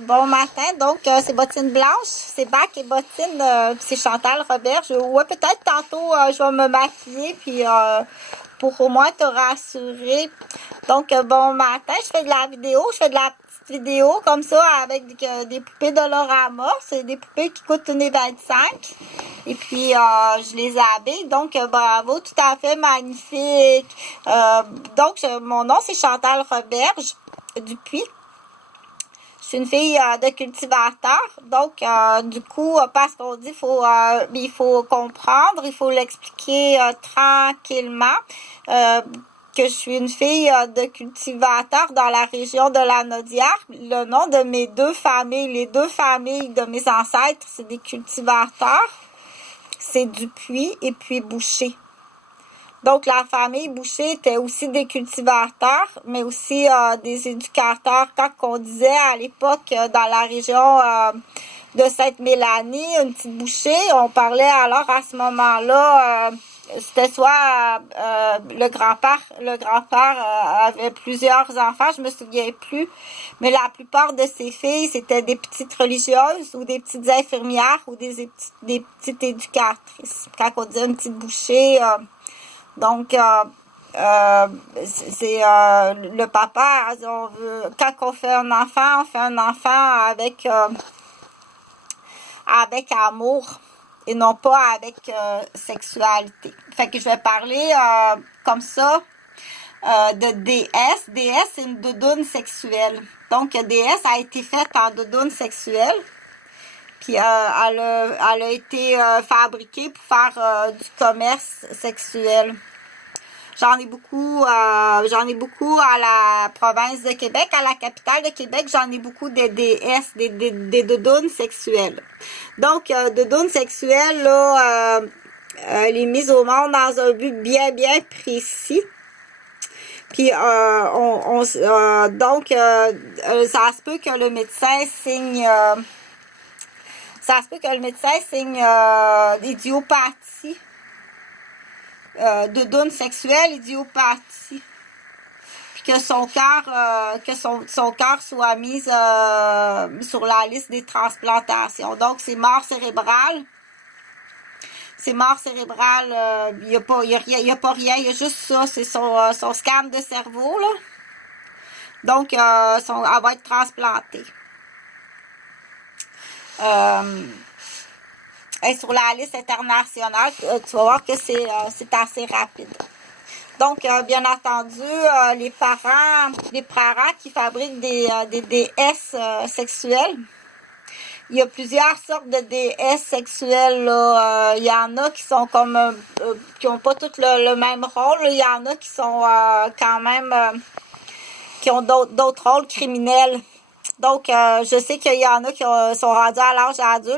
Bon matin, donc c'est Bottine Blanche, c'est Bac et Bottine, puis c'est Chantal Robert. Ouais, peut-être tantôt je vais me maquiller, puis pour au moins te rassurer. Donc bon matin, je fais de la vidéo, je fais de la petite vidéo comme ça avec des poupées Dolorama. C'est des poupées qui coûtent 1,25 $. Et puis je les habille, donc bravo, tout à fait magnifique. Donc mon nom c'est Chantal Roberge Dupuis. Je suis une fille de cultivateur, donc du coup, parce qu'on dit il faut comprendre, il faut l'expliquer tranquillement, que je suis une fille de cultivateur dans la région de la Naudière. Le nom de mes deux familles, les deux familles de mes ancêtres, c'est des cultivateurs, c'est Dupuis et puis Boucher. Donc, la famille Boucher était aussi des cultivateurs, mais aussi des éducateurs. Quand on disait à l'époque, dans la région de Sainte-Mélanie, une petite bouchée, on parlait alors à ce moment-là, c'était soit le grand-père avait plusieurs enfants, je me souviens plus, mais la plupart de ses filles, c'était des petites religieuses ou des petites infirmières ou des petites éducatrices. Quand on disait une petite bouchée... Donc, c'est le papa, quand on fait un enfant avec amour et non pas avec sexualité. Fait que je vais parler comme ça de DS. DS, c'est une doudoune sexuelle. Donc, DS a été faite en doudoune sexuelle. Puis elle a été fabriquée pour faire du commerce sexuel. J'en ai beaucoup à la province de Québec, à la capitale de Québec, j'en ai beaucoup des DS, des doudounes sexuelles. Donc, doudounes sexuelles, là, elle est mise au monde dans un but bien précis. Puis, donc, ça se peut que le médecin signe... idiopathie, doudoune sexuelle, idiopathie, puis que son cœur soit mis sur la liste des transplantations. Donc c'est mort cérébrale. Il y a pas rien, il y a juste ça, c'est son scan de cerveau là. Donc elle va être transplantée. Et sur la liste internationale, tu vas voir que c'est assez rapide. Donc, bien entendu, les parents qui fabriquent des DS sexuels, il y a plusieurs sortes de DS sexuels. Il y en a qui sont comme qui n'ont pas tous le même rôle. Il y en a qui sont quand même qui ont d'autres rôles criminels. Donc, je sais qu'il y en a qui sont rendus à l'âge adulte.